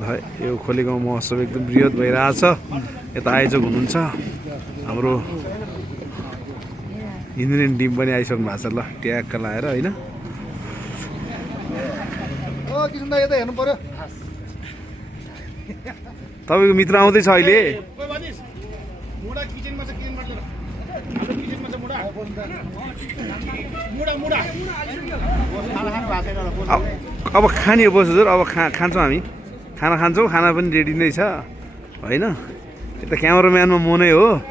यो खोले गाउँ महोत्सव एकदम बृहत भइरहेछ। यता आयोजक हुनुहुन्छ हाम्रो इन्जिनियरिङ टिम पनि आइसक्नु भएको छ। ल ट्याक्क लाएर होइन तपाईँको मित्र आउँदैछ अहिले। अब खाने हो बस हजुर। अब खान्छौँ हामी, खाना खान्छौँ। खाना पनि रेडी नै छ होइन। यता क्यामेराम्यानमा म नै हो।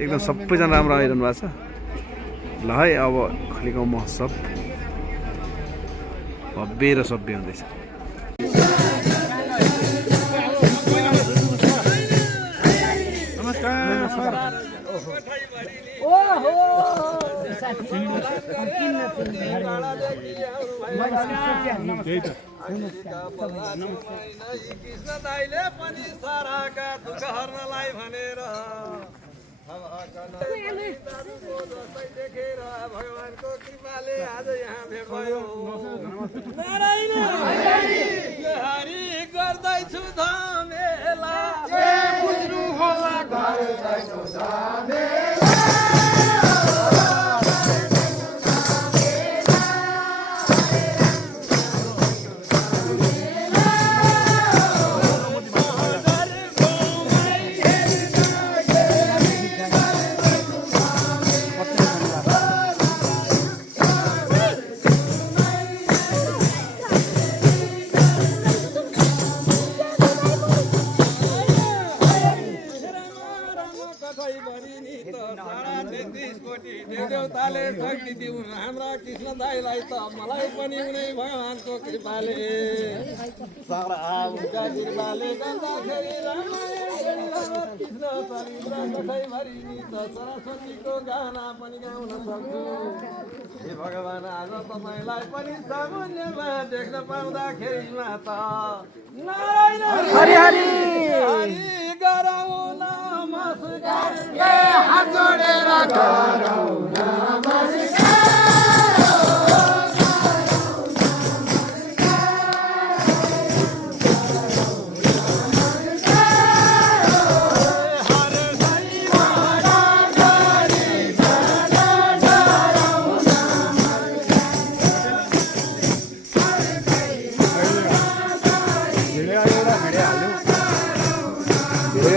एकदम सबैजना राम्रो आइरहनु भएको छ। ल है अब खोले गाउँ महोत्सव भव्य र सभ्य हुँदैछ। कृष्ण दाइले पनि साराका दुःख हर्नलाई भनेर देखेर भगवानको कृपाले आज यहाँ भेट भयो। हरि गर्दैछु धमेला देवताले शक्ति दिउँ हाम्रा कृष्ण दाइलाई त मलाई पनि उनी भगवानको कृपाले कृपाले गर्दाखेरि कृष्ण चरित्र कठैभरि त सरस्वतीको गाना पनि गाउन सक्छु। हे भगवान आज तपाईँलाई पनि सामुन्यमा देख्न पाउँदाखेरिमा त नारायण हरि हरि हरि गरौँ नमस्कार हात जोडेर गरौँ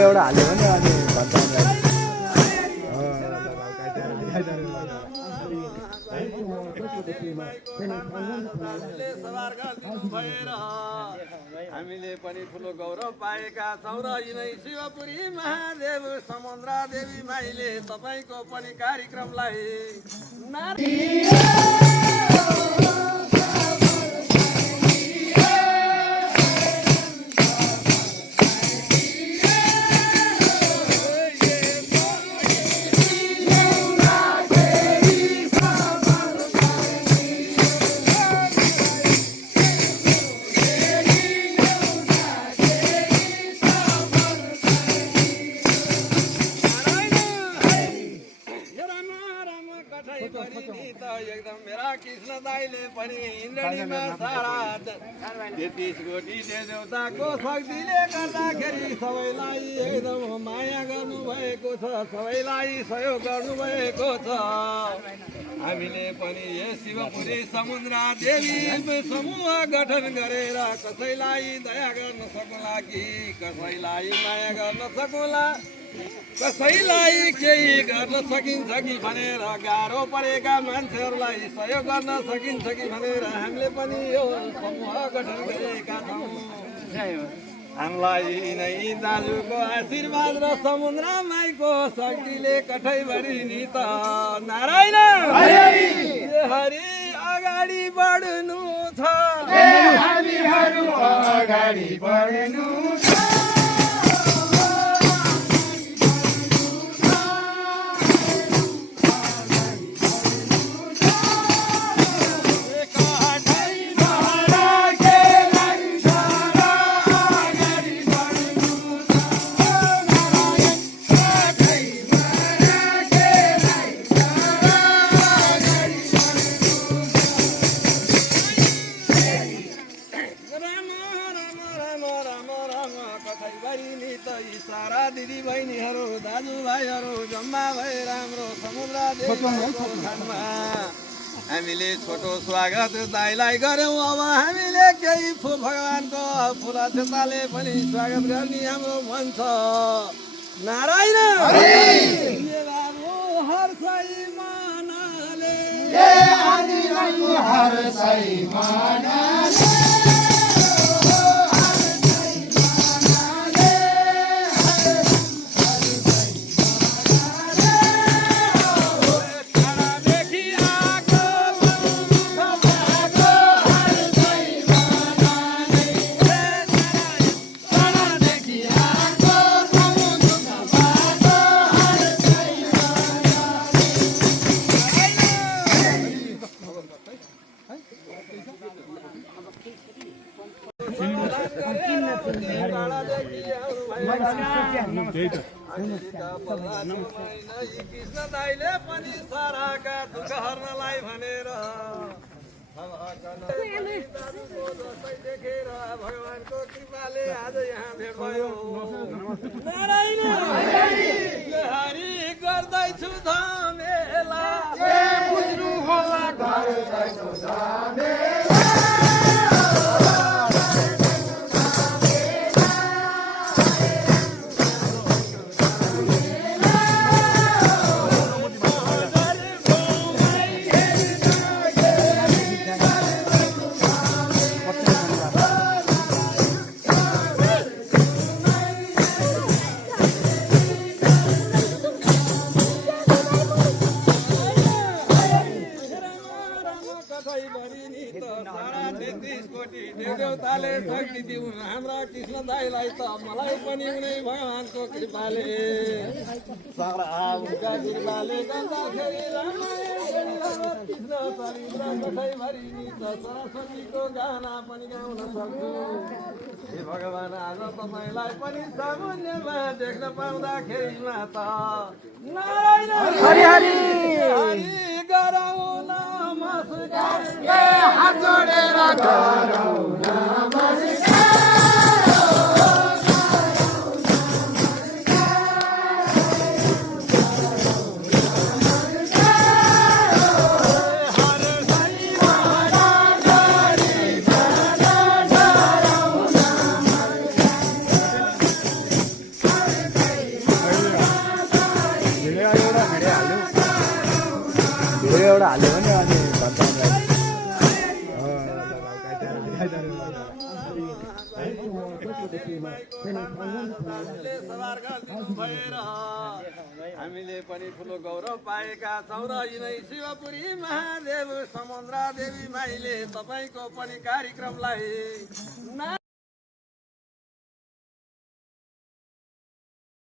एउटा हाल्यो भने अनि हामीले पनि ठुलो गौरव पाएका छौँ र यिनै शिवपुरी महादेव समुद्रा देवी माईले तपाईँको पनि कार्यक्रमलाई एकदम मेरा कृष्ण दाइले पनि इन्द्रणीमा सारा 33 कोटी देवताको शक्तिले गर्दाखेरि सबैलाई एकदम माया गर्नुभएको छ, सबैलाई सहयोग गर्नुभएको छ। हामीले पनि यस शिवपुरी समुद्रा देवी समूह गठन गरेर कसैलाई दया गर्न सकुला कि कसैलाई माया गर्न सकुला, कसैलाई केही गर्न सकिन्छ कि भनेर गाह्रो परेका मान्छेहरूलाई सहयोग गर्न सकिन्छ कि भनेर हामीले पनि यो समूह गठन गरेका छौँ। हामीलाई नै दाजुको आशीर्वाद र समुद्रा माईको शक्तिले कठैभरि नि त नारायण हरि अगाडि बढ्नु छ, हामीहरू अगाडि बढ्नु छ। कठैभरि नि त यी सारा दिदी बहिनीहरू दाजुभाइहरू जम्मा भए राम्रो समुद्र देवीको थानमा हामीले छोटो स्वागत दाइलाई गर्यौँ। अब हामीले केही भगवानको फुला छेताले पनि स्वागत गर्ने हाम्रो मन छ। नारायण हर्षै मानाले कृष्ण दाइले पनि साराका दुःख हर्नलाई भनेर देखेर भगवानको कृपाले आज यहाँ भेट भयो। नारायण हरि गर्दैछु झमेला बुझ्नु होला गर्दैछु झमेला। देवदेवताले शक्ति दिउँ हाम्रा कृष्ण दाइलाई त मलाई पनि उनी भगवानको कृपाले उनका कृपाले गर्दाखेरि कृष्ण चरित्र कठैभरि त सरस्वतीको गाना पनि गाउन सक्छु। हे भगवान आज तपाईँलाई पनि सामुन्यमा देख्न पाउँदाखेरिमा त नारायण हरि हरि हरि गरौँ नमस्कार हात जोडेर गरौँ एउटा हाल्यो भने अनि हामीले पनि ठुलो गौरव पाएका छौँ र यिनै शिवपुरी महादेव समुद्र देवी माईले तपाईँको पनि कार्यक्रमलाई